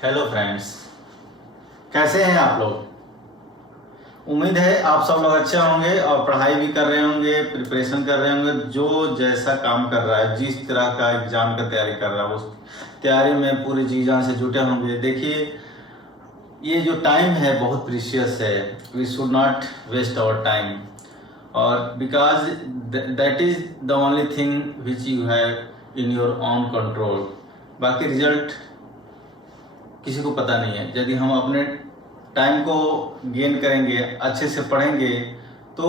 Hello friends, कैसे हैं आप लोग। उम्मीद है आप सब लोग अच्छे होंगे और पढ़ाई भी कर रहे होंगे, प्रिपरेशन कर रहे होंगे। जो जैसा काम कर रहा है, जिस तरह का एग्जाम का तैयारी कर रहा है, उस तैयारी में पूरी जी जान से जुटे होंगे। देखिए, ये जो टाइम है बहुत प्रीशियस है। We should not waste our time, और because that is the only thing which you have in your own control. बाकी रिजल्ट किसी को पता नहीं है। यदि हम अपने टाइम को गेन करेंगे, अच्छे से पढ़ेंगे, तो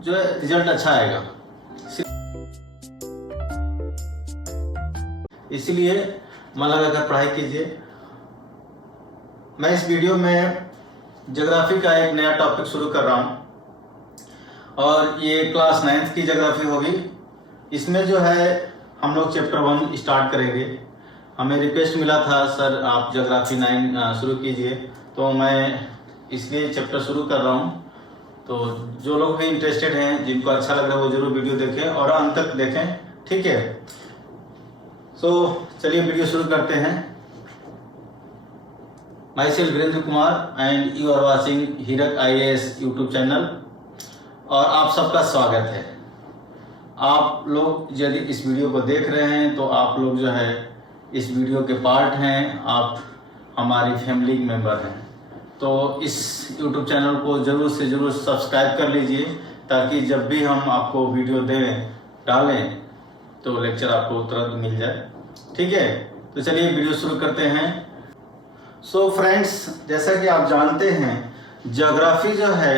जो है रिजल्ट अच्छा आएगा। इसलिए मन लगाकर पढ़ाई कीजिए। मैं इस वीडियो में ज्योग्राफी का एक नया टॉपिक शुरू कर रहा हूँ, और ये क्लास 9th की ज्योग्राफी होगी। इसमें जो है हम लोग चैप्टर 1 स्टार्ट करेंगे। हमें रिक्वेस्ट मिला था, सर आप ज्योग्राफी 9 शुरू कीजिए, तो मैं इसलिए चैप्टर शुरू कर रहा हूँ। तो जो लोग भी इंटरेस्टेड हैं, जिनको अच्छा लग रहा है, वो जरूर वीडियो देखें और अंत तक देखें, ठीक है। सो चलिए वीडियो शुरू करते हैं। Myself Virendra Kumar and you are watching Heerak IAS YouTube channel, और आप सबका स्वागत है। आप लोग यदि इस वीडियो को देख रहे हैं तो आप लोग जो है इस वीडियो के पार्ट हैं, आप हमारी फैमिली मेंबर हैं। तो इस YouTube चैनल को ज़रूर से ज़रूर सब्सक्राइब कर लीजिए, ताकि जब भी हम आपको वीडियो डालें तो लेक्चर आपको तुरंत मिल जाए, ठीक है। तो चलिए वीडियो शुरू करते हैं। सो फ्रेंड्स, जैसा कि आप जानते हैं, ज्योग्राफी जो है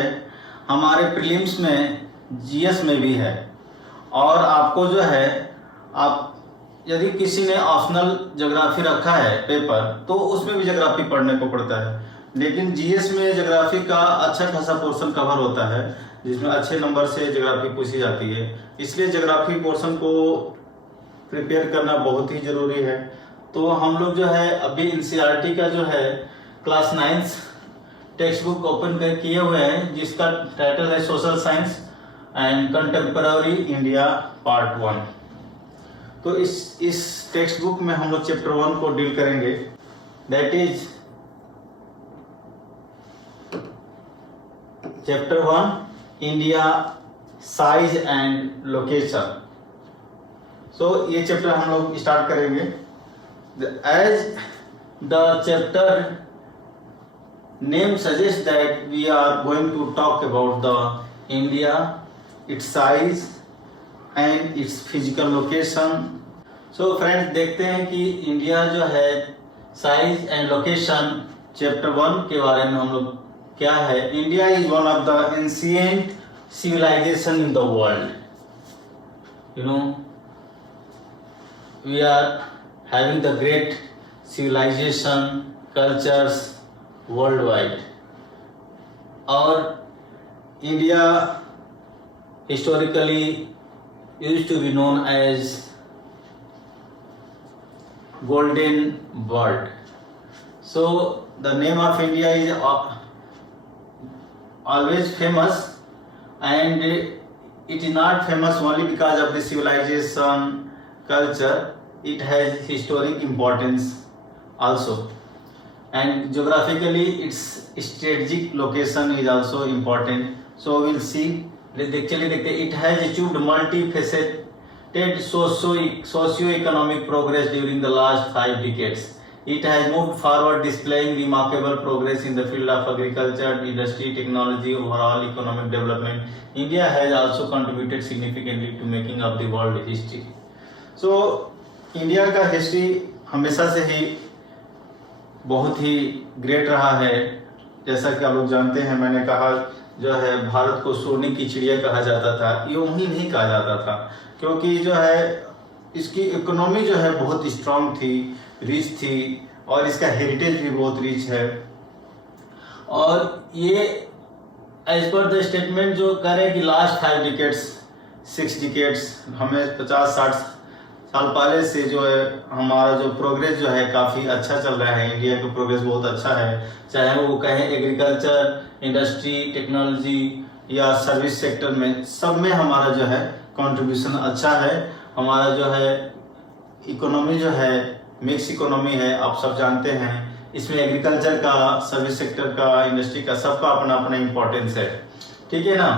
हमारे प्रीलिम्स में, GS में भी है, और आपको जो है, आप यदि किसी ने ऑप्शनल ज्योग्राफी रखा है पेपर, तो उसमें भी ज्योग्राफी पढ़ने को पड़ता है। लेकिन GS में ज्योग्राफी का अच्छा खासा पोर्शन कवर होता है, जिसमें अच्छे नंबर से ज्योग्राफी पूछी जाती है। इसलिए ज्योग्राफी पोर्शन को प्रिपेयर करना बहुत ही जरूरी है। तो हम लोग जो है अभी NCERT का जो है क्लास 9 टेक्स्ट बुक ओपन किए हुए हैं, जिसका टाइटल है social science and contemporary India part 1। तो इस टेक्स्ट बुक में हम लोग चैप्टर 1 को डील करेंगे, that is chapter 1 India size and location. So ये चैप्टर हम लोग स्टार्ट करेंगे। As the chapter name suggest that we are going to talk about the India, its size and its physical location. So friends, देखते हैं कि India जो है size and location chapter 1 के बारे में हम लोग क्या है। India is one of the ancient civilization in the world. You know, we are having the great civilization cultures world wide, और India historically used to be known as golden bird. So the name of India is always famous, and it is not famous only because of the civilization culture. It has historic importance also, and geographically its strategic location is also important. So we'll see. चलिए देखते हैं। It has achieved multifaceted socio-economic progress during the last 5 decades. It has moved forward, displaying remarkable progress in the field of agriculture, industry, technology, overall economic development. India has also contributed significantly to making up the world history. So, India का history हमेशा से ही बहुत ही great रहा है। जैसा कि आप लोग जानते हैं, मैंने कहा जो है भारत को सोने की चिड़िया कहा जाता था। यूं ही नहीं कहा जाता था, क्योंकि जो है इसकी इकोनॉमी जो है बहुत स्ट्रांग थी, रिच थी, और इसका हेरिटेज भी बहुत रिच है। और ये एज पर द स्टेटमेंट जो करें कि लास्ट 5 डिकेड्स 6 डिकेड्स, हमें 50-60 साल पहले से जो है हमारा जो प्रोग्रेस जो है काफ़ी अच्छा चल रहा है। इंडिया का प्रोग्रेस बहुत अच्छा है, चाहे वो कहें एग्रीकल्चर, इंडस्ट्री, टेक्नोलॉजी या सर्विस सेक्टर में, सब में हमारा जो है कंट्रीब्यूशन अच्छा है। हमारा जो है इकोनॉमी जो है मिक्स इकोनॉमी है। आप सब जानते हैं इसमें एग्रीकल्चर का, सर्विस सेक्टर का, इंडस्ट्री का, सबका अपना अपना इम्पोर्टेंस है, ठीक है ना।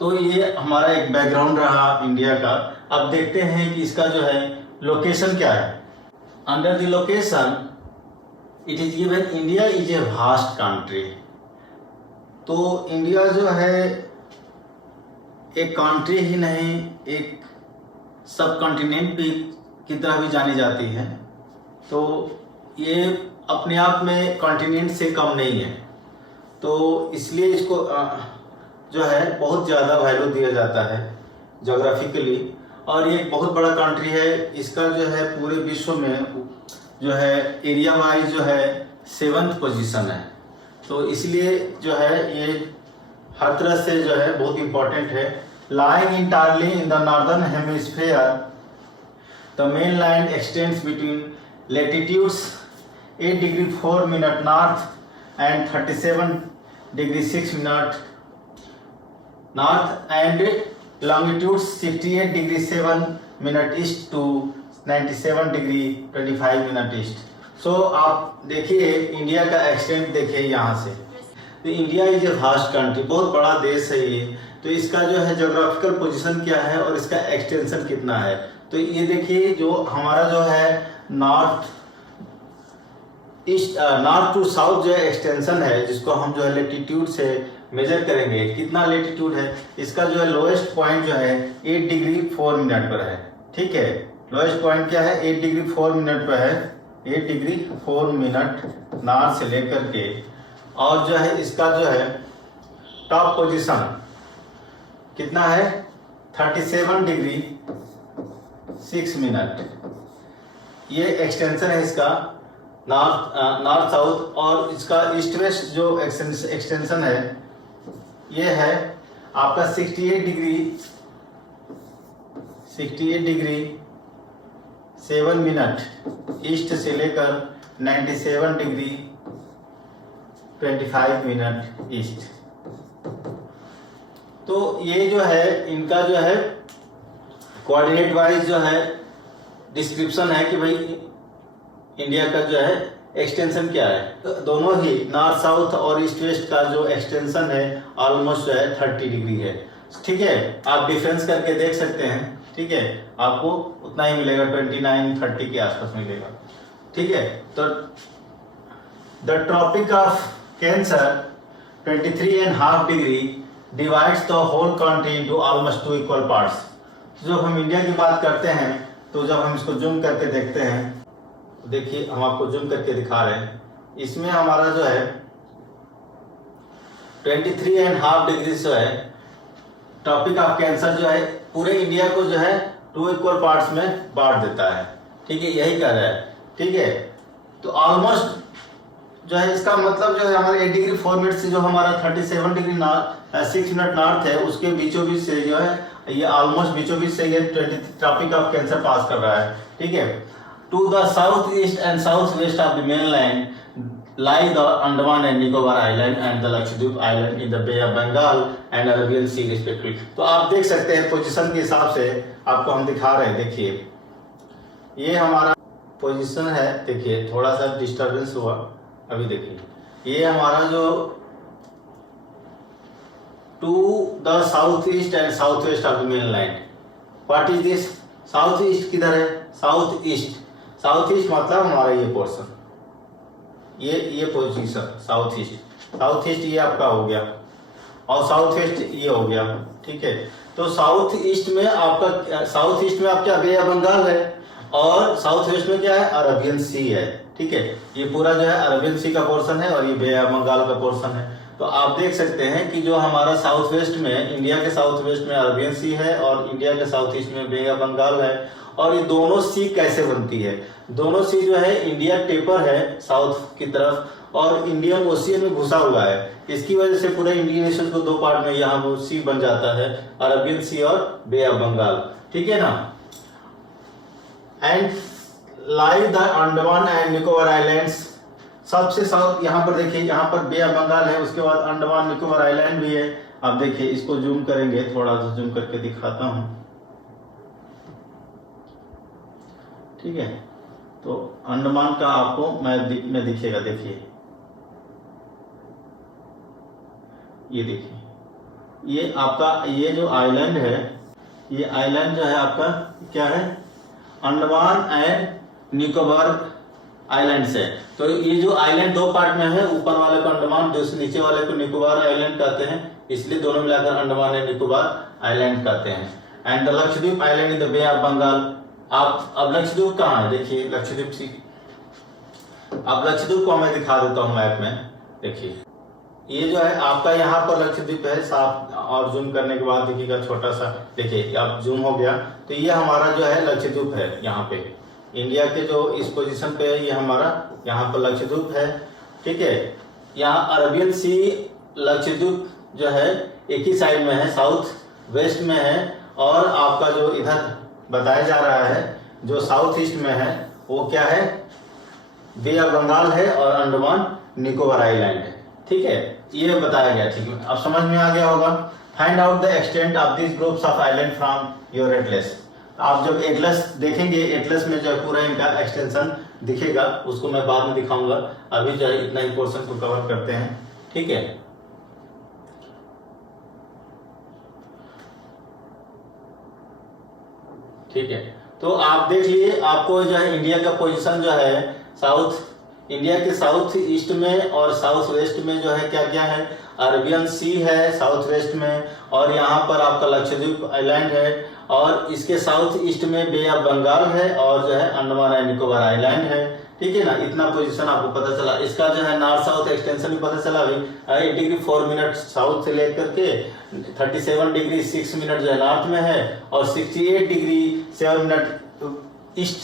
तो ये हमारा एक बैकग्राउंड रहा इंडिया का। अब देखते हैं कि इसका जो है लोकेशन क्या है। Under the location it is given India is a vast country. तो इंडिया जो है एक कंट्री ही नहीं, एक सब कॉन्टिनेंट भी की तरह भी जानी जाती है। तो ये अपने आप में कॉन्टिनेंट से कम नहीं है, तो इसलिए इसको जो है बहुत ज़्यादा वैल्यू दिया जाता है जोग्राफिकली। और ये एक बहुत बड़ा कंट्री है। इसका जो है पूरे विश्व में जो है एरिया वाइज जो है 7th पोजीशन है। तो इसलिए जो है ये हर तरह से जो है बहुत इम्पोर्टेंट है। Lying entirely in the northern hemisphere, the mainland extends between latitudes 8 degree 4 minute north and 37 degree 6 minute north and longitudes 68 degree 7 minute east to 97 degree 25 minute east. So आप देखिए इंडिया का एक्सटेंट देखिए यहाँ से। तो India is a vast country, बहुत बड़ा देश है ये। तो इसका जो है जोग्राफिकल पोजीशन क्या है और इसका एक्सटेंशन कितना है। तो ये देखिए जो हमारा जो है नॉर्थ टू साउथ जो है एक्सटेंशन है, जिसको हम जो है लेटीट्यूड से मेजर करेंगे कितना लेटीट्यूड है। इसका जो है लोएस्ट पॉइंट जो है 8 डिग्री 4 मिनट पर है, ठीक है। लोएस्ट पॉइंट क्या है, 8 डिग्री 4 मिनट पर है, 8 डिग्री 4 मिनट नॉर्थ से लेकर के। और जो है इसका जो है टॉप पोजीशन कितना है, 37 डिग्री 6 मिनट। ये एक्सटेंशन है इसका नॉर्थ साउथ। और इसका ईस्ट वेस्ट जो एक्सटेंशन है ये है आपका 68 डिग्री 7 मिनट ईस्ट से लेकर 97 डिग्री 25 मिनट ईस्ट। तो ये जो है इनका जो है कोऑर्डिनेट वाइज जो है डिस्क्रिप्शन है कि भाई इंडिया का जो है एक्सटेंशन क्या है। तो दोनों ही नॉर्थ साउथ और ईस्ट वेस्ट का जो एक्सटेंशन है ऑलमोस्ट जो है 30 डिग्री है, ठीक है। आप डिफरेंस करके देख सकते हैं, ठीक है। आपको उतना ही मिलेगा, 29-30 के आसपास मिलेगा, ठीक है। तो the Tropic of Cancer 23.5 degree divides the whole country into almost 2 equal parts. जब हम इंडिया की बात करते हैं तो जब हम इसको जूम करके देखते हैं, देखिए हम आपको जूम करके दिखा रहे हैं, इसमें हमारा जो है 23.5 डिग्री जो है टॉपिक ऑफ कैंसर जो है पूरे इंडिया को जो है 2 इक्वल पार्ट्स में बांट देता है, ठीक है। यही कर रहा है, ठीक है। तो ऑलमोस्ट जो है इसका मतलब जो है हमारे 8 डिग्री 4 मिनट से जो हमारा 37 डिग्री 6 मिनट नॉर्थ है उसके बीचों बीच से जो है ये ऑलमोस्ट बीचों बीच से ये ट्रॉपिक ऑफ कैंसर पास कर रहा है, ठीक है। To the south east and south west of the mainland lie the Andaman and Nicobar Island and the Lakshadweep Island in the Bay of Bengal and Arabian Sea respectively। तो आप देख सकते हैं पोजीशन के हिसाब से आपको हम दिखा रहे हैं। देखिए ये हमारा पोजीशन है, देखिए थोड़ा सा डिस्टरबेंस हुआ अभी। देखिए ये हमारा जो to the south east and south west of the mainland. What is this? South east किधर है? साउथ ईस्ट मतलब हमारा ये पोर्शन, ये पोजीशन साउथ ईस्ट ये आपका हो गया और साउथ वेस्ट ये हो गया, ठीक है। तो साउथ ईस्ट में आपका बे ऑफ बंगाल है और साउथ वेस्ट में क्या है? अरबियन सी है, ठीक है। ये पूरा जो है अरबियन सी का पोर्शन है और ये बे ऑफ बंगाल का पोर्शन है। तो आप देख सकते हैं कि जो हमारा साउथ वेस्ट में, इंडिया के साउथ वेस्ट में अरबियन सी है और इंडिया के साउथ ईस्ट में बे ऑफ बंगाल है। और ये दोनों सी कैसे बनती है? दोनों सी जो है इंडिया टेपर है साउथ की तरफ और इंडियन ओशियन में घुसा हुआ है। इसकी वजह से पूरे इंडियन ओशियन को दो पार्ट में यहाँ वो सी बन जाता है, अरबियन सी और बे ऑफ बंगाल, ठीक है ना। And lie the Andaman and Nicobar islands, सबसे साउथ यहाँ पर देखिए, यहाँ पर बे ऑफ बंगाल है, उसके बाद अंडमान निकोबार आइलैंड भी है। आप देखिए इसको जूम करेंगे, थोड़ा सा जूम करके दिखाता हूँ, ठीक है। तो अंडमान का आपको मैप में दिखेगा, देखिए ये देखिए, ये आपका ये जो आइलैंड है, ये आइलैंड जो है आपका क्या है, अंडमान एंड निकोबार आइलैंड्स है। तो ये जो आइलैंड दो पार्ट में है, ऊपर वाले को अंडमान, जो नीचे वाले को निकोबार आइलैंड कहते हैं, इसलिए दोनों मिलाकर अंडमान एंड निकोबार आइलैंड कहते हैं। And the Lakshadweep island in the bay of Bengal. आप अब लक्षद्वीप कहाँ है, देखिए लक्षद्वीप सी, अब लक्षद्वीप को मैं दिखा देता हूँ मैप में। देखिए ये जो है आपका यहाँ पर लक्षद्वीप है, साफ और जूम करने के बाद देखिएगा छोटा सा, देखिए अब जूम हो गया, तो ये हमारा जो है लक्षद्वीप है। यहाँ पे इंडिया के जो इस पोजीशन पे है, ये हमारा यहाँ पर लक्षद्वीप है, ठीक है। यहाँ अरबियन सी लक्षद्वीप जो है एक ही साइड में है, साउथ वेस्ट में है, और आपका जो इधर बताया जा रहा है जो साउथ ईस्ट में है वो क्या है, बे ऑफ बंगाल है और अंडमान निकोबार आइलैंड है, ठीक है, ये बताया गया, ठीक है। अब समझ में आ गया होगा। Find out the extent of this groups of island from your Atlas. आप जब एटलस देखेंगे, एटलस में जो है पूरा इनका एक्सटेंशन दिखेगा, उसको मैं बाद में दिखाऊंगा, अभी जो है इतना ही पोर्शन को कवर करते हैं, ठीक है। ठीक है, तो आप देख लिए, आपको जो है इंडिया का पोजीशन जो है साउथ, इंडिया के साउथ ईस्ट में और साउथ वेस्ट में जो है क्या क्या है, अरबियन सी है साउथ वेस्ट में, और यहाँ पर आपका लक्षद्वीप आइलैंड है, और इसके साउथ ईस्ट में बे ऑफ बंगाल है, और जो है अंडमान एंड निकोबार आइलैंड है, ठीक है ना। इतना पोजीशन आपको पता चला। इसका जो है नॉर्थ साउथ एक्सटेंशन भी पता चला भाई, 8 डिग्री 4 मिनट साउथ से लेकर के 37 डिग्री 6 मिनट जो है नॉर्थ में है, और 68 डिग्री 7 मिनट ईस्ट,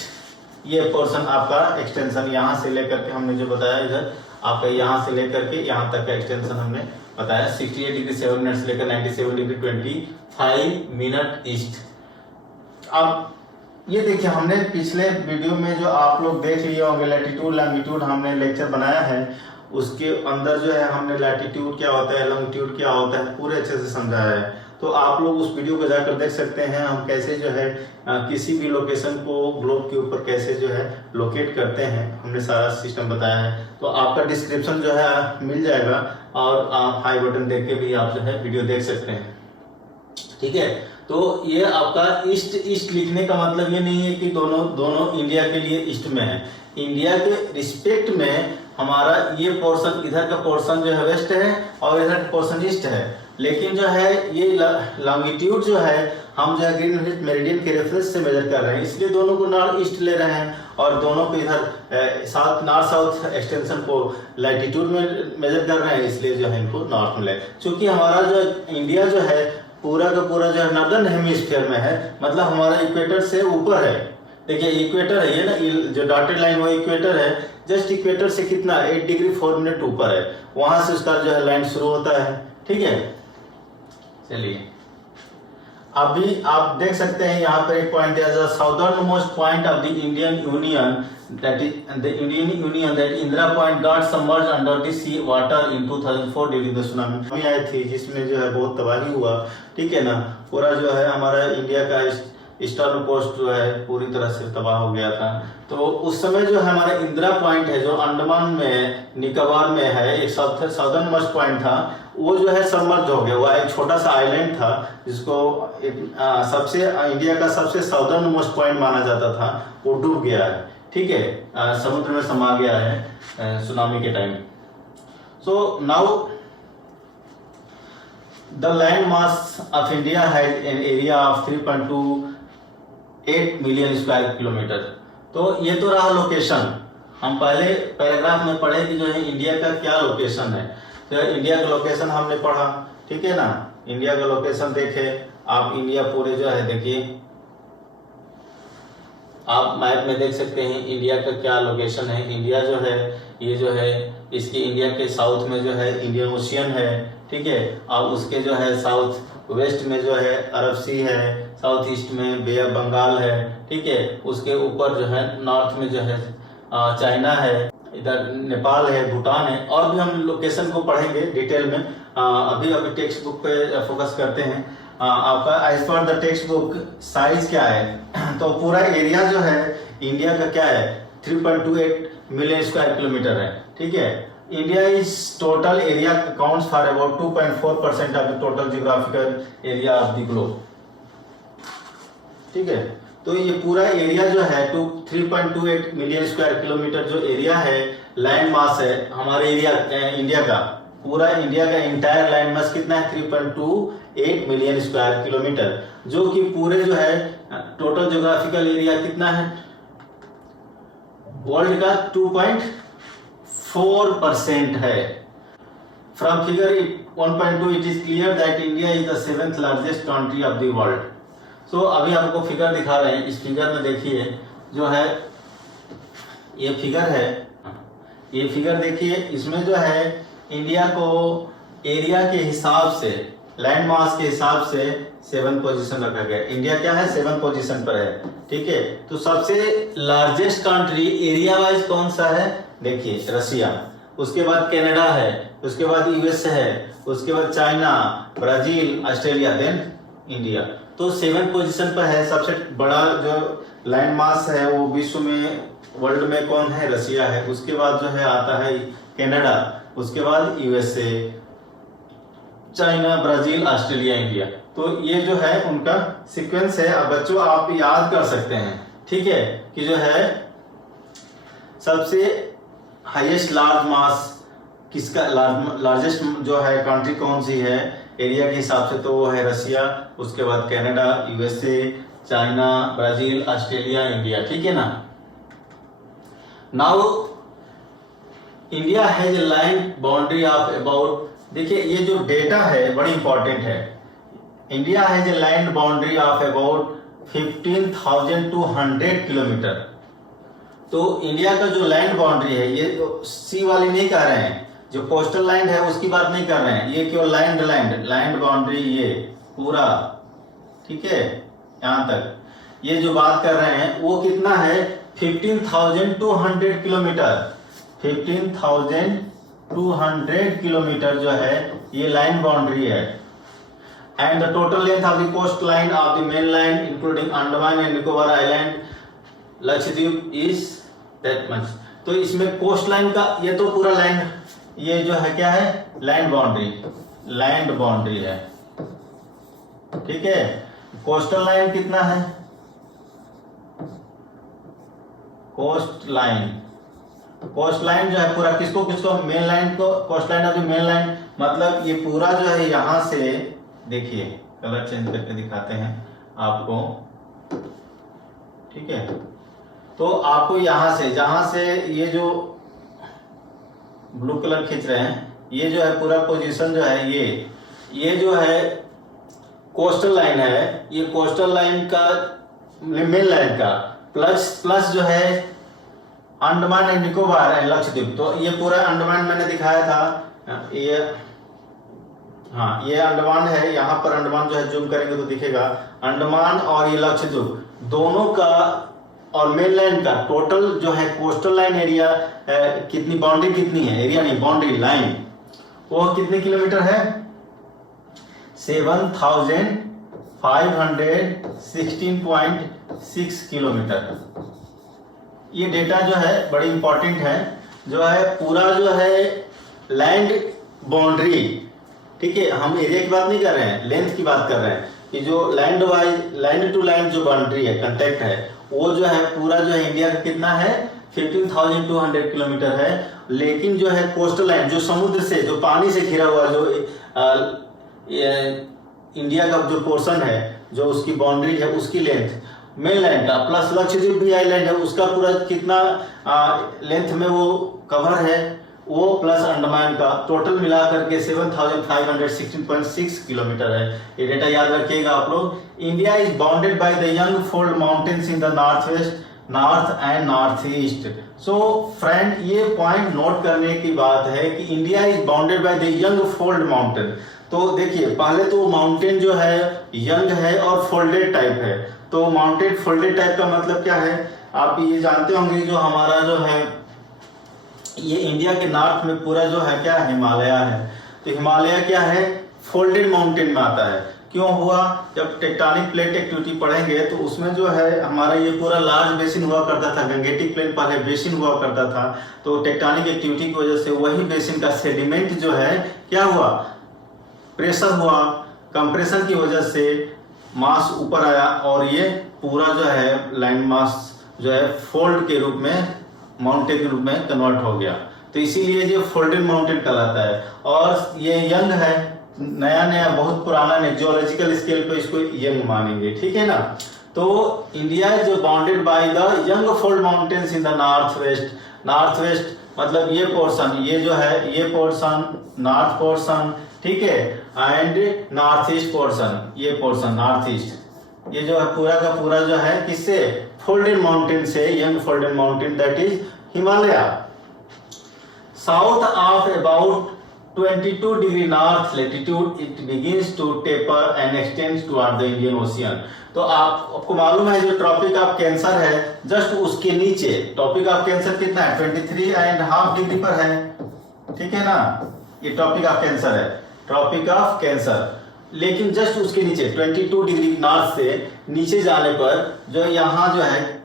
ये पोर्शन आपका एक्सटेंशन यहाँ से लेकर के हमने जो बताया, इधर आपका यहाँ से लेकर के यहाँ तक का एक्सटेंशन हमने बताया, 68 डिग्री 7 मिनट से लेकर 97 डिग्री 25 मिनट ईस्ट। अब ये देखिए, हमने पिछले वीडियो में जो आप लोग देख लिए होंगे लैटिट्यूड लॉन्गिट्यूड हमने लेक्चर बनाया है, उसके अंदर जो है हमने लैटिट्यूड क्या होता है, लॉन्गिट्यूड क्या होता है, पूरे अच्छे से समझाया है। तो आप लोग उस वीडियो को जाकर देख सकते हैं, हम कैसे जो है किसी भी लोकेशन को ग्लोब के ऊपर कैसे जो है लोकेट करते हैं, हमने सारा सिस्टम बताया है। तो आपका डिस्क्रिप्शन जो है मिल जाएगा, और आप हाई बटन देख के भी आप जो है वीडियो देख सकते हैं, ठीक है। तो ये आपका ईस्ट ईस्ट लिखने का मतलब ये नहीं है कि दोनों इंडिया के लिए ईस्ट में है। इंडिया के रिस्पेक्ट में हमारा ये पोर्शन, इधर का पोर्शन जो है वेस्ट है और इधर का पोर्शन ईस्ट है, लेकिन जो है ये लॉन्गिट्यूड जो है हम जो है ग्रीनविच मेरिडियन के रेफरेंस से मेजर कर रहे हैं, इसलिए दोनों को नॉर्थ ईस्ट ले रहे हैं, और दोनों को इधर साउथ नॉर्थ साउथ एक्सटेंशन को लैटिट्यूड में मेजर कर रहे हैं, इसलिए जो है इनको नॉर्थ में ले। चूंकि हमारा जो इंडिया जो है पूरा का पूरा जो है नॉर्दर्न हेमिस्फीयर में है, मतलब हमारा इक्वेटर से ऊपर है। देखिए इक्वेटर है ये ना, जो डॉटेड लाइन वो इक्वेटर है, जस्ट इक्वेटर से कितना 8 डिग्री 4 मिनट ऊपर है, वहां से उसका जो है लाइन शुरू होता है, ठीक है। चलिए अभी आप देख सकते हैं यहाँ पर एक पॉइंट दिया जाए, southern most point of the Indian union, that is the Indian Union, that Indira Point got submerged under the sea water in 2004 during the tsunami आई थी, जिसमें जो है बहुत तबाही हुआ, ठीक है ना। पूरा जो है हमारा इंडिया का ईस्टर्न कोस्ट जो है पूरी तरह से तबाह हो गया था। तो उस समय जो हमारा इंदिरा पॉइंट है, जो अंडमान में निकोबार में है, एक साउदर्न मोस्ट पॉइंट था, वो जो है सबमर्ज हो गया। वो एक छोटा सा आइलैंड था जिसको सबसे इंडिया का सबसे साउदर्न मोस्ट पॉइंट माना जाता था, वो डूब गया है, ठीक है, समुद्र में समा गया है सुनामी के time. So now the land mass of India has an area of 3.28 million square kilometre. तो ये तो रहा लोकेशन, हम पहले पैराग्राफ में पढ़े कि जो है इंडिया का क्या लोकेशन है। तो इंडिया का लोकेशन हमने पढ़ा, ठीक है ना। इंडिया का लोकेशन देखे आप, इंडिया पूरे जो है देखिए, आप मैप में देख सकते हैं इंडिया का क्या लोकेशन है। इंडिया जो है ये जो है इसकी इंडिया के साउथ में जो है इंडियन ओशियन है, ठीक है, और उसके जो है साउथ वेस्ट में जो है अरब सी है, साउथ ईस्ट में बे ऑफ बंगाल है, ठीक है, उसके ऊपर जो है नॉर्थ में जो है चाइना है, इधर नेपाल है, भूटान है, और भी हम लोकेशन को पढ़ेंगे डिटेल में। अभी टेक्स्ट बुक पे फोकस करते हैं। आपका as per the text book size क्या है, तो पूरा एरिया जो है इंडिया का क्या है 3.28 मिलियन स्क्वायर किलोमीटर है। ठीक है, India is total area accounts for about 2.4% of the total geographical area of the globe. ठीक है, तो ये पूरा एरिया जो है 3.28 मिलियन स्क्वायर किलोमीटर जो एरिया है, लैंड मास है हमारे एरिया इंडिया का, पूरा इंडिया का इंटायर लैंड मास कितना है 3.28 मिलियन स्क्वायर किलोमीटर, जो कि पूरे जो है टोटल ज्योग्राफिकल एरिया कितना है वर्ल्ड का 2.4% है। From figure 1.2 it is clear that India is the 7th largest country of the world. सो अभी आपको फिगर दिखा रहे हैं, इस फिगर में देखिए जो है ये फिगर है, ये फिगर देखिए, इसमें जो है इंडिया को एरिया के हिसाब से, लैंड मास के हिसाब से 7th पोजीशन रखा गया। इंडिया क्या है 7th पोजीशन पर है। ठीक है, तो सबसे लार्जेस्ट कंट्री एरिया वाइज कौन सा है, देखिए रशिया, उसके बाद कनाडा है, उसके बाद यूएस है, उसके बाद China, Brazil, Australia, then India. तो 7th पोजीशन पर है। सबसे बड़ा जो लैंड मास है वो विश्व में, वर्ल्ड में कौन है, रशिया है। उसके बाद जो है आता है कनाडा, उसके बाद USA, China, Brazil, Australia, India. तो ये जो है उनका सीक्वेंस है। अब बच्चों आप याद कर सकते हैं, ठीक है, कि जो है सबसे हाईएस्ट लार्ज मास किसका, लार्जेस्ट जो है कंट्री कौन सी है एरिया के हिसाब से, तो वो है रशिया, उसके बाद Canada, USA, China, Brazil, Australia, India. ठीक है ना। Now India has a land boundary of about, देखिए ये जो डेटा है बड़ी इंपॉर्टेंट है। India has a land boundary of about 15,200 kilometre. तो इंडिया का जो लैंड बाउंड्री है, ये सी वाली नहीं कह रहे हैं, जो कोस्टल लैंड है उसकी बात नहीं कर रहे हैं, ये केवल लैंड बाउंड्री ये पूरा, ठीक है, यहां तक ये जो बात कर रहे हैं वो कितना है 15,200 किलोमीटर। 15,200 किलोमीटर जो है ये लाइन बाउंड्री है। And the total length of the coast line of the main land including Andaman and Nicobar island, Lakshadweep is that much. तो इसमें कोस्ट लाइन का ये तो पूरा लैंड, ये जो है क्या है लैंड बाउंड्री है। ठीक है, कोस्टल लाइन कितना है, कोस्ट लाइन जो है पूरा किसको मेन लाइन को, coast line of the main line, मतलब ये पूरा जो है यहां से, देखिए कलर चेंज करके दिखाते हैं आपको। ठीक है, तो आपको यहां से, जहां से ये जो ब्लू कलर खींच रहे हैं, ये जो है पूरा पोजीशन जो है ये जो है कोस्टल लाइन है, ये कोस्टल लाइन का मेन लाइन का प्लस जो है अंडमान एंड निकोबार एंड लक्षद्वीप। तो ये पूरा अंडमान मैंने दिखाया था, ये हाँ ये अंडमान है, यहाँ पर अंडमान जो है जूम करेंगे तो दिखेगा अंडमान, और ये लक्षद्वीप दोनों का और मेनलैंड का टोटल जो है कोस्टल लाइन एरिया कितनी, बाउंड्री कितनी है, एरिया नहीं बाउंड्री लाइन, वो कितने किलोमीटर है 7,516.6 किलोमीटर। ये डेटा जो है बड़ी इंपॉर्टेंट है, जो है पूरा जो है लैंड बाउंड्री। ठीक है, हम एरिया की बात नहीं कर रहे हैं, लेंथ की बात कर रहे हैं, कि जो लैंड टू लैंड जो बाउंड्री है, कंटेक्ट है, वो जो है पूरा जो है इंडिया का कितना है 15,200 किलोमीटर है। लेकिन जो है कोस्टल लाइन, जो समुद्र से, जो पानी से घिरा हुआ जो इंडिया का जो पोर्शन है, जो उसकी बाउंड्री है, उसकी लेंथ मेनलैंड का प्लस लक्षद्वीप भी आइलैंड है, उसका पूरा कितना लेंथ में वो कवर है, वो प्लस अंडमान का टोटल मिला करके 7,516.6 किलोमीटर है। ये डेटा याद रखिएगा आप लोग। India is bounded by the young fold mountains in the north west, north and north east. So friend, ये पॉइंट नोट करने की बात है कि India is bounded by the young fold mountain. तो देखिए, पहले तो माउंटेन जो है यंग है और फोल्डेड टाइप है। तो माउंटेन फोल्डेड टाइप का मतलब क्या है, आप ये जानते होंगे, जो हमारा जो है ये इंडिया के नॉर्थ में पूरा जो है क्या हिमालय है। तो हिमालय क्या है फोल्डेड माउंटेन में आता है, क्यों हुआ? जब टेक्टोनिक प्लेट एक्टिविटी पढ़ेंगे तो उसमें जो है हमारा ये पूरा लार्ज बेसिन हुआ करता था, गंगेटिक प्लेन पहले बेसिन हुआ करता था, तो टेक्टोनिक एक्टिविटी की वजह से वही बेसिन का सेडिमेंट जो है क्या हुआ, प्रेशर हुआ, कंप्रेशन की वजह से मास ऊपर आया और ये पूरा जो है लैंड मास जो है फोल्ड के रूप में, माउंटेन के रूप में कन्वर्ट हो गया। तो इसीलिए ये फोल्डेड माउंटेन कहलाता है। और ये यंग है, नया नया बहुत पुराना नहीं, जियोलॉजिकल स्केल पे इसको यंग मानेंगे, ठीक है ना। तो इंडिया इज जो bounded by the young fold mountains in the north west. North west मतलब ये पोर्शन, ये जो है ये पोर्शन नॉर्थ पोर्शन, ठीक है, एंड नॉर्थ ईस्ट पोर्शन, ये पोर्शन नॉर्थ ईस्ट, ये जो है पूरा का पूरा जो है किससे, फोल्डेड माउंटेन से, young folded mountain that is Himalaya. South of about 22 degree north latitude it begins to taper and extends toward the Indian ocean. तो आपको मालूम है जो ट्रॉपिक ऑफ कैंसर है जस्ट उसके नीचे, ट्रॉपिक ऑफ कैंसर कितना है, 23.5 डिग्री पर है, ठीक है ना, ये ट्रॉपिक ऑफ कैंसर है, ट्रॉपिक ऑफ कैंसर। लेकिन जस्ट उसके नीचे 22 डिग्री नॉर्थ से नीचे जाने पर जो यहाँ जो है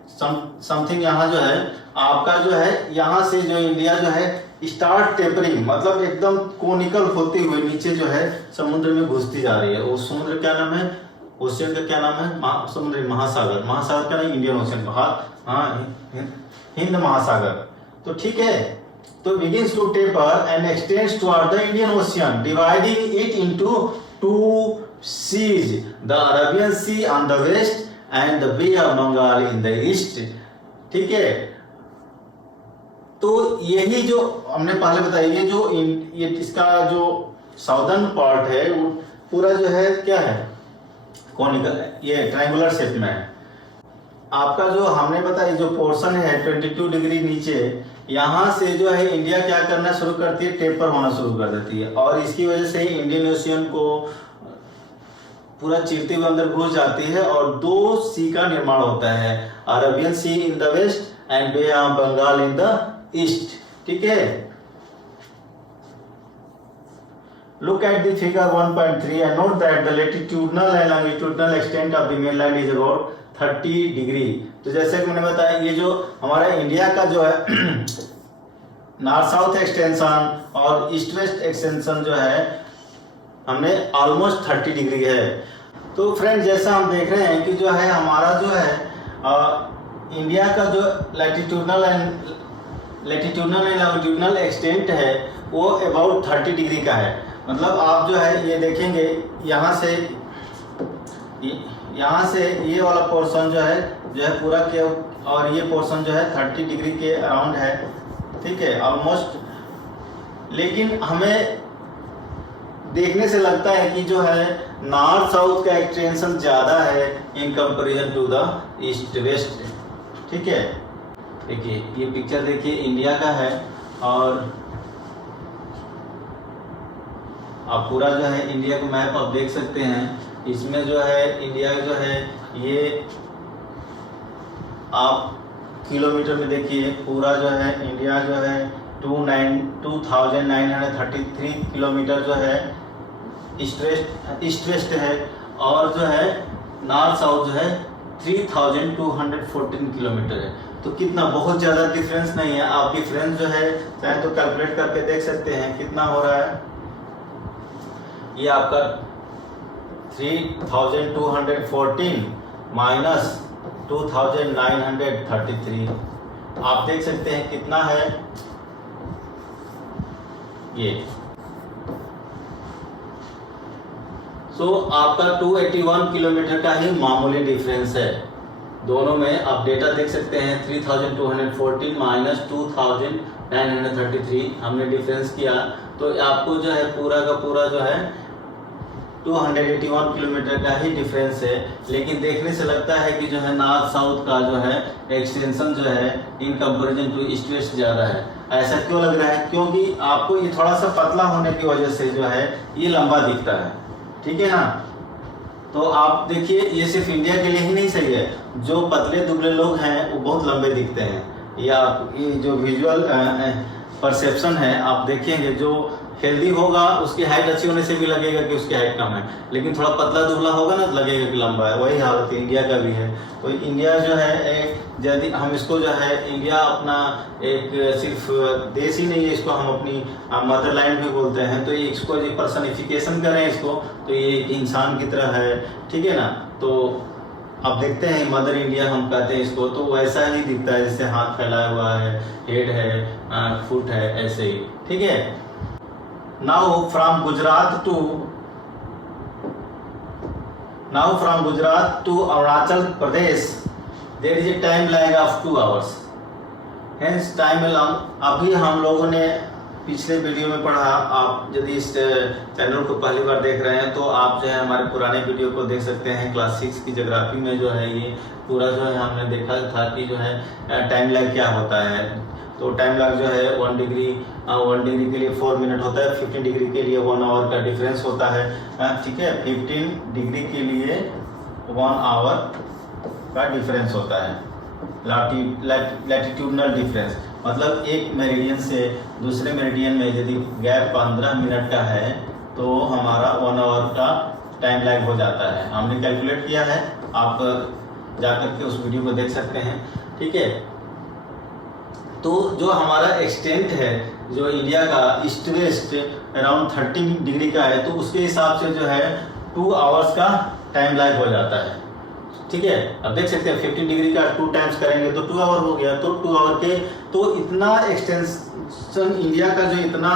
समथिंग, यहाँ जो है आपका जो है यहाँ से जो इंडिया जो है स्टार्ट टेपरिंग, मतलब एकदम कोनिकल होते हुए नीचे जो है समुद्र में घुसती जा रही है। वो समुद्र क्या नाम है, ओशियन का क्या नाम है, समुद्री महासागर, महासागर का नहीं, इंडियन ओशियन, हिंद महासागर। तो ठीक है, तो begins to taper and extends toward the Indian Ocean, dividing it into two seas, the Arabian Sea on the west and the Bay of Bengal in the east, ठीक है। तो यही जो हमने पहले बताया, ये इसका जो साउदर्न पार्ट है वो पूरा जो है क्या है, कॉनिकल, ये ट्रायंगुलर शेप में है। आपका जो हमने बताया जो पोर्शन है 22 डिग्री नीचे, यहाँ से जो है इंडिया क्या करना शुरू करती है, टेपर होना शुरू कर देती है, और इसकी वजह से इंडियन ओशियन को पूरा चीरते हुए अंदर घुस जाती है और दो सी का निर्माण होता है, Arabian sea in the west and bay of Bengal in the east, ठीक है। Look at the figure 1.3 and note that the latitudinal and longitudinal extent of the mainland is about 30 degree. तो जैसे कि मैंने बताया ये जो हमारा इंडिया का जो है नॉर्थ साउथ एक्सटेंशन और ईस्ट वेस्ट एक्सटेंशन जो है हमने ऑलमोस्ट 30 डिग्री है। तो फ्रेंड जैसा हम देख रहे हैं कि जो है हमारा जो है इंडिया का जो लैटिट्यूडनल एंड लॉन्गिट्यूडनल एक्सटेंट है वो अबाउट 30 डिग्री का है। मतलब आप जो है ये देखेंगे यहाँ से ये वाला पोर्शन जो है पूरा के, और ये पोर्शन जो है 30 डिग्री के अराउंड है, ठीक है, ऑलमोस्ट। लेकिन हमें देखने से लगता है कि जो है नॉर्थ साउथ का एक्सटेंशन ज़्यादा है in comparison to the east west, ठीक है। देखिए ये पिक्चर देखिए इंडिया का है, और आप पूरा जो है इंडिया का मैप आप देख सकते हैं। इसमें जो है इंडिया जो है ये आप किलोमीटर में देखिए, पूरा जो है इंडिया जो है 2933 किलोमीटर जो है ईस्ट वेस्ट है, और जो है नॉर्थ साउथ जो है 3214 किलोमीटर है। तो कितना बहुत ज़्यादा डिफरेंस नहीं है। आप डिफरेंस जो है चाहे तो कैलकुलेट करके देख सकते हैं कितना हो रहा है। ये आपका 3214 माइनस 2933, आप देख सकते हैं कितना है ये। सो आपका 281 किलोमीटर का ही मामूली डिफरेंस है दोनों में। आप डेटा देख सकते हैं 3214 माइनस 2933 हमने डिफरेंस किया, तो आपको जो है पूरा का पूरा जो है 281 किलोमीटर का ही डिफरेंस है। लेकिन देखने से लगता है कि जो है नॉर्थ साउथ का जो है एक्सटेंशन जो है in comparison to east west ज़्यादा है। ऐसा क्यों लग रहा है? क्योंकि आपको ये थोड़ा सा पतला होने की वजह से जो है ये लंबा दिखता है, ठीक है ना। तो आप देखिए ये सिर्फ इंडिया के लिए ही नहीं सही है, जो पतले दुबले लोग हैं वो बहुत लंबे दिखते हैं। या ये जो विजुअल परसेप्शन है, आप देखेंगे जो हेल्दी होगा उसकी हाइट अच्छी होने से भी लगेगा कि उसकी हाइट कम है, लेकिन थोड़ा पतला दुबला होगा ना तो लगेगा कि लंबा है। वही हालत इंडिया का भी है। तो इंडिया जो है यदि हम इसको जो है इंडिया अपना एक सिर्फ देश ही नहीं है, इसको हम अपनी मदरलैंड भी बोलते हैं। तो ये इसको जो पर्सनिफिकेशन करें इसको, तो ये एक इंसान की तरह है, ठीक है ना। तो आप देखते हैं मदर इंडिया हम कहते हैं इसको, तो वैसा ही दिखता है, जैसे हाथ फैलाया हुआ है, हेड है, फुट है, ऐसे ही, ठीक है। Now from Gujarat to Arunachal Pradesh there is a time lag of 2 hours। Hence time along. अभी हम लोगों ने पिछले वीडियो में पढ़ा, आप यदि इस चैनल को पहली बार देख रहे हैं तो आप जो है हमारे पुराने वीडियो को देख सकते हैं। क्लास 6 की ज्योग्राफी में जो है ये पूरा जो है हमने देखा था कि जो है टाइम लैग क्या होता है। तो टाइम लैग जो है 1 डिग्री के लिए 4 मिनट होता है, 15 डिग्री के लिए 1 आवर का डिफरेंस होता है, ठीक है। 15 डिग्री के लिए 1 आवर का डिफरेंस होता है, लैटिट्यूडनल डिफरेंस। मतलब एक मेरिडियन से दूसरे मेरिडियन में यदि गैप 15 मिनट का है तो हमारा 1 आवर का टाइम लैग हो जाता है। हमने कैलकुलेट किया है, आप जाकर के उस वीडियो को देख सकते हैं, ठीक है। तो जो हमारा एक्सटेंट है जो इंडिया का ईस्ट वेस्ट अराउंड 13 डिग्री का है, तो उसके हिसाब से जो है 2 आवर्स का टाइम लैग हो जाता है, ठीक है। अब देख सकते हैं 15 डिग्री का 2 टाइम्स करेंगे तो 2 आवर हो गया। तो 2 आवर के तो इतना एक्सटेंशन इंडिया का जो इतना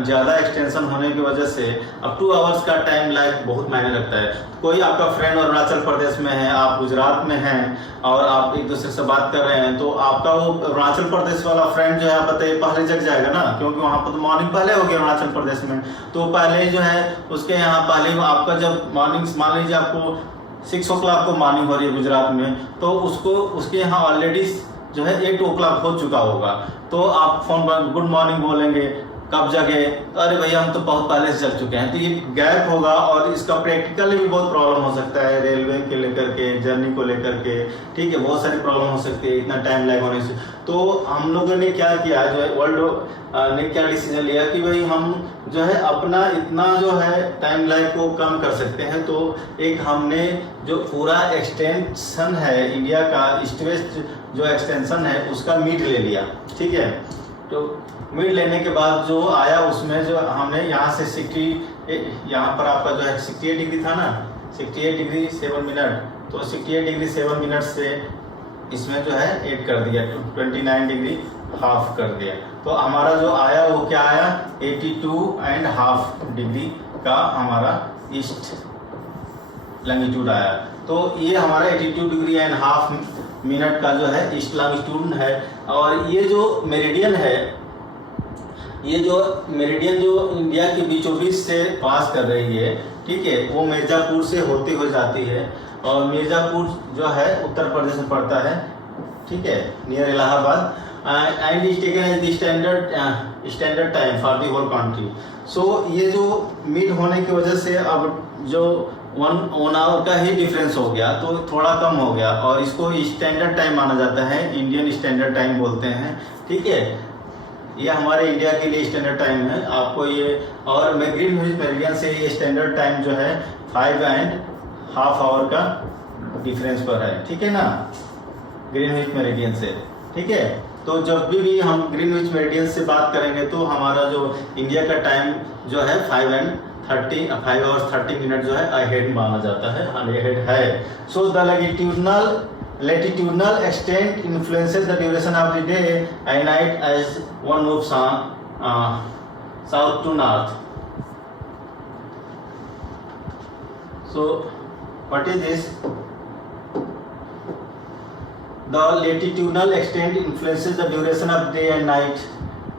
ज़्यादा एक्सटेंशन होने की वजह से अब 2 आवर्स का टाइम लाइक बहुत मायने रखता है। कोई आपका फ्रेंड अरुणाचल प्रदेश में है, आप गुजरात में हैं और आप एक दूसरे से बात कर रहे हैं, तो आपका वो अरुणाचल प्रदेश वाला फ्रेंड जो है बताइए पहले जग जाएगा ना, क्योंकि वहाँ पर तो मॉर्निंग पहले हो गया अरुणाचल प्रदेश में। तो पहले जो है उसके यहाँ पहले आपका जब मॉर्निंग मान लीजिए आपको 6 o'clock को मॉर्निंग हो रही है गुजरात में, तो उसके यहाँ ऑलरेडी जो है 8 o'clock हो चुका होगा। तो आप फोन पर गुड मॉर्निंग बोलेंगे, कब जगे, अरे भैया हम तो बहुत पहले से जग चुके हैं। तो ये गैप होगा और इसका प्रैक्टिकली भी बहुत प्रॉब्लम हो सकता है, रेलवे के लेकर के, जर्नी को लेकर के, ठीक है, बहुत सारी प्रॉब्लम हो सकती है इतना टाइम लैग होने से। तो हम लोगों ने क्या किया, जो है वर्ल्ड ने क्या डिसीजन लिया कि भाई हम जो है अपना इतना जो है टाइम लैग को कम कर सकते हैं। तो एक हमने जो पूरा एक्सटेंशन है इंडिया का ईस्ट वेस्ट जो एक्सटेंशन है उसका मीड ले लिया, ठीक है। तो मीड लेने के बाद जो आया उसमें जो हमने यहाँ से 60 यहाँ पर आपका जो है 68 डिग्री था ना, 68 डिग्री 7 मिनट, तो 68 डिग्री 7 मिनट से इसमें जो है ऐड कर दिया, 29 डिग्री हाफ कर दिया। तो हमारा जो आया वो क्या आया, 82.5 डिग्री का हमारा ईस्ट लॉन्गिट्यूड आया। तो ये हमारा 82.5 मिनट का जो है ईस्ट लॉन्गिट्यूड है। और ये जो मेरिडियन है, ये जो मेरिडियन जो इंडिया के बीचों बीच से पास कर रही है, ठीक है, वो मिर्जापुर से होती हुई जाती है। और मिर्जापुर जो है उत्तर प्रदेश में पड़ता है, ठीक है, near Allahabad, and is taken as the standard time for the whole country. So ये जो मिड होने की वजह से अब जो 1 आवर का ही डिफरेंस हो गया, तो थोड़ा कम हो गया और इसको स्टैंडर्ड टाइम माना जाता है, इंडियन स्टैंडर्ड टाइम बोलते हैं, ठीक है। ये हमारे इंडिया के लिए स्टैंडर्ड टाइम है। आपको ये और ग्रीनविच मेरिडियन से ये स्टैंडर्ड टाइम जो है 5.5 आवर का डिफरेंस पर है, ठीक है ना, ग्रीनविच मेरिडियन से, ठीक है। तो जब भी हम ग्रीनविच मेरिडियन से बात करेंगे तो हमारा जो इंडिया का टाइम जो है 5 hours 30 मिनट जो है अहेड माना जाता है, अहेड है। So the latitudinal extent influences the duration of the day and night as one moves on south to north. So what is this? The latitudinal extent influences the duration of day and night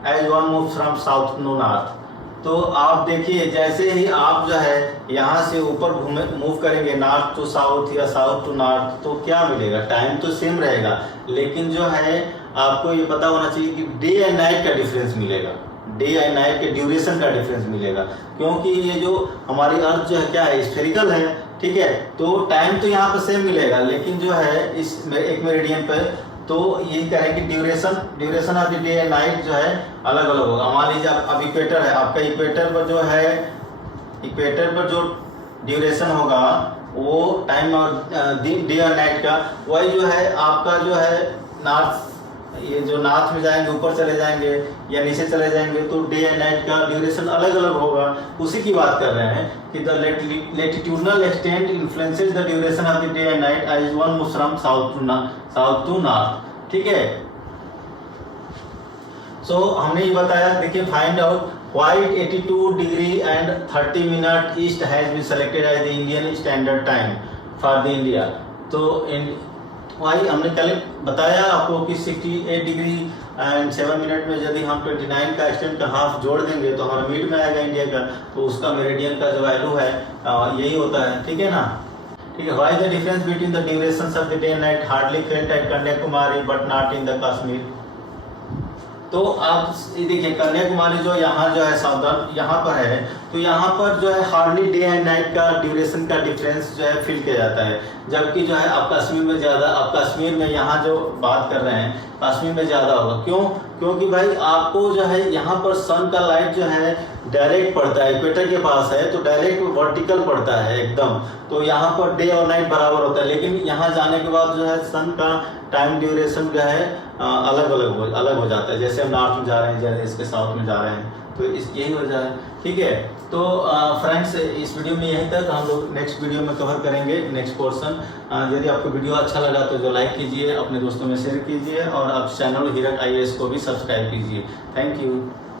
as one moves from south to north. तो आप देखिए जैसे ही आप जो है यहाँ से ऊपर मूव करेंगे नॉर्थ टू साउथ या साउथ टू नॉर्थ, तो क्या मिलेगा, टाइम तो सेम रहेगा, लेकिन जो है आपको ये पता होना चाहिए कि डे एंड नाइट का डिफरेंस मिलेगा, डे एंड नाइट के ड्यूरेशन का डिफरेंस मिलेगा। क्योंकि ये जो हमारी अर्थ जो है क्या है, स्फेरिकल है, ठीक है। तो टाइम तो यहाँ पर सेम मिलेगा, लेकिन जो है इस एक मेरिडियन पर तो यही करें कि duration of the day and night जो है अलग अलग होगा। मान लीजिए अब इक्वेटर है, आपका इक्वेटर पर जो है, इक्वेटर पर जो ड्यूरेशन होगा वो टाइम और डे और नाइट का, वही जो है आपका जो है नॉर्थ, ये जो नॉर्थ में जाएंगे ऊपर चले जाएंगे या नीचे चले जाएंगे तो डे एंड नाइट का ड्यूरेशन अलग अलग होगा। उसी की बात कर रहे हैं कि the latitudinal extent influences the duration of the day and night as one moves from south to north. ठीक है, सो हमने ये बताया, देखिए find out why 82 degree and 30 minute east has been selected as the Indian standard time for the India. तो वही हमने कल बताया आपको कि 68 डिग्री एंड 7 मिनट में यदि हम 29 का एक्सटेंट का हाफ जोड़ देंगे तो हमारा मिड में आएगा इंडिया का, तो उसका मेरिडियन का जो वैल्यू है यही होता है। ठीक है ना, ठीक है। Why the difference between the durations of the day and night hardly felt at Kanyakumari but not in the Kashmir. तो आप देखिए कन्याकुमारी जो यहाँ जो है साउदर्न यहाँ पर है, तो यहाँ पर जो है हार्डली डे एंड नाइट का ड्यूरेशन का डिफरेंस जो है फील किया जाता है, जबकि जो है आप कश्मीर में ज़्यादा, आप कश्मीर में यहाँ जो बात कर रहे हैं कश्मीर में ज़्यादा होगा। क्यों? क्योंकि भाई आपको जो है यहाँ पर सन का लाइट जो है डायरेक्ट पड़ता है, इक्वेटर के पास है तो डायरेक्ट वर्टिकल पड़ता है एकदम, तो यहाँ पर डे और नाइट बराबर होता है। लेकिन यहाँ जाने के बाद जो है सन का टाइम ड्यूरेशन जो है अलग हो जाता है। जैसे हम नॉर्थ में जा रहे हैं, जैसे इसके साउथ में जा रहे हैं, तो यही वजह है। ठीक है, तो फ्रेंड्स इस वीडियो में यहीं तक, हम लोग नेक्स्ट वीडियो में कवर करेंगे नेक्स्ट पोर्शन। यदि आपको वीडियो अच्छा लगा तो जो लाइक कीजिए, अपने दोस्तों में शेयर कीजिए और आप चैनल हीरक IAS को भी सब्सक्राइब कीजिए। Thank you.